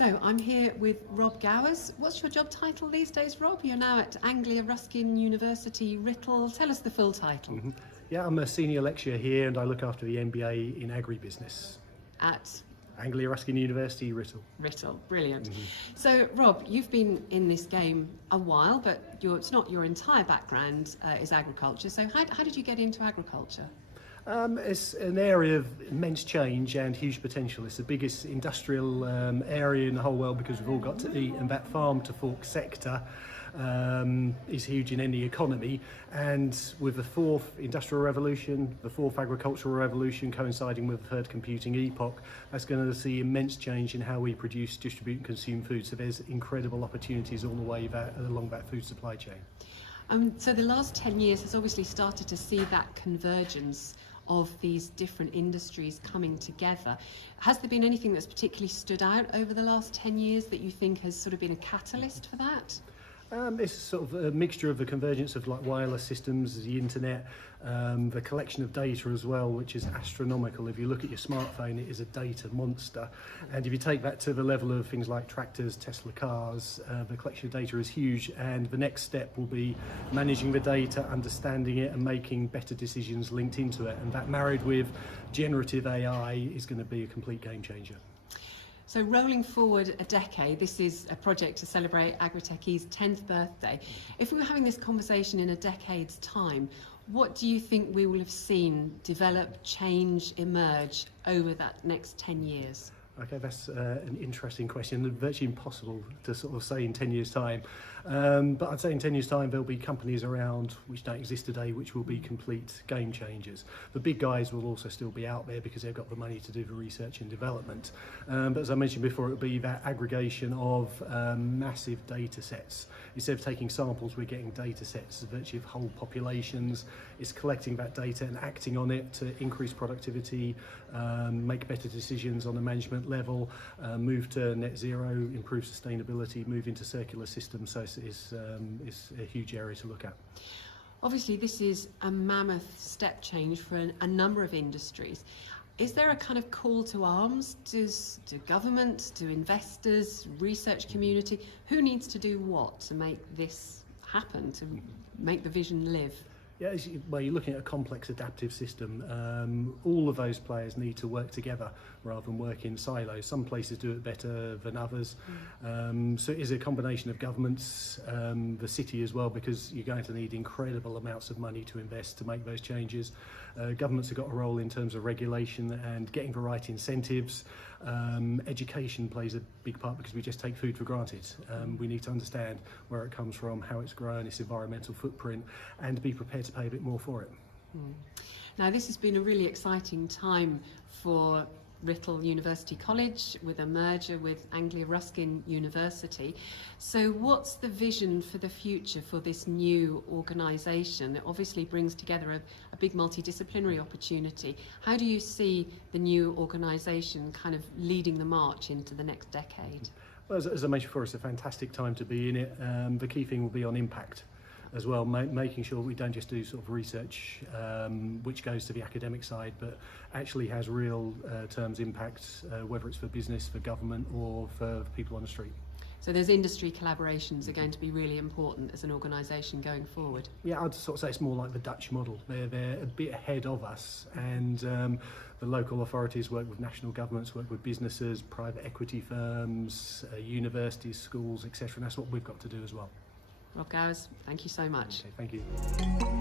So I'm here with Rob Gowers. What's your job title these days, Rob? You're now at Anglia Ruskin University, Writtle. Tell us the full title. Yeah, I'm a senior lecturer here and I look after the MBA in Agribusiness. At Anglia Ruskin University, Writtle. Writtle, brilliant. So Rob, you've been in this game a while, but it's not your entire background is agriculture. So how did you get into agriculture? It's an area of immense change and huge potential. It's the biggest industrial area in the whole world because we've all got to eat, and that farm to fork sector is huge in any economy. And with the fourth industrial revolution, the fourth agricultural revolution coinciding with the third computing epoch, that's going to see immense change in how we produce, distribute and consume food. So there's incredible opportunities all the way along that food supply chain. So the last 10 years has obviously started to see that convergence of these different industries coming together. Has there been anything that's particularly stood out over the last 10 years that you think has sort of been a catalyst for that? It's sort of a mixture of the convergence of like wireless systems, the internet, the collection of data as well, which is astronomical. If you look at your smartphone, it is a data monster. And if you take that to the level of things like tractors, Tesla cars, the collection of data is huge. And the next step will be managing the data, understanding it and making better decisions linked into it. And that married with generative AI is going to be a complete game changer. So rolling forward a decade, this is a project to celebrate Agri-TechE's 10th birthday. If we were having this conversation in a decade's time, what do you think we will have seen develop, change, emerge over that next 10 years? Okay, that's an interesting question, virtually impossible to sort of say in 10 years' time. But I'd say in 10 years' time there'll be companies around which don't exist today which will be complete game changers. The big guys will also still be out there because they've got the money to do the research and development. But as I mentioned before, it'll be that aggregation of massive data sets. Instead of taking samples, we're getting data sets virtually of whole populations. It's collecting that data and acting on it to increase productivity, make better decisions on a management level, move to net zero, improve sustainability, move into circular systems. So it's a huge area to look at. Obviously, this is a mammoth step change for a number of industries. Is there a kind of call to arms to government, to investors, research community? Who needs to do what to make this happen, to make the vision live? Yeah, well, you're looking at a complex adaptive system. All of those players need to work together rather than work in silos. Some places do it better than others. So it is a combination of governments, the city as well, because you're going to need incredible amounts of money to invest to make those changes. Governments have got a role in terms of regulation and getting the right incentives. Education plays a big part because we just take food for granted. We need to understand where it comes from, how it's grown, its environmental footprint, and be prepared to pay a bit more for it. Now, this has been a really exciting time for Writtle University College with a merger with Anglia Ruskin University. So what's the vision for the future for this new organisation? It obviously brings together a big multidisciplinary opportunity. How do you see the new organisation kind of leading the march into the next decade? Well, as I mentioned before, it's a fantastic time to be in it. The key thing will be on impact as well, making sure we don't just do sort of research which goes to the academic side, but actually has real terms impacts, whether it's for business, for government, or for people on the street. So those industry collaborations are going to be really important as an organisation going forward. Yeah, I'd sort of say it's more like the Dutch model. They're a bit ahead of us, and the local authorities work with national governments, work with businesses, private equity firms, universities, schools, etc. And that's what we've got to do as well. Rob Gowers, thank you so much. Okay, thank you.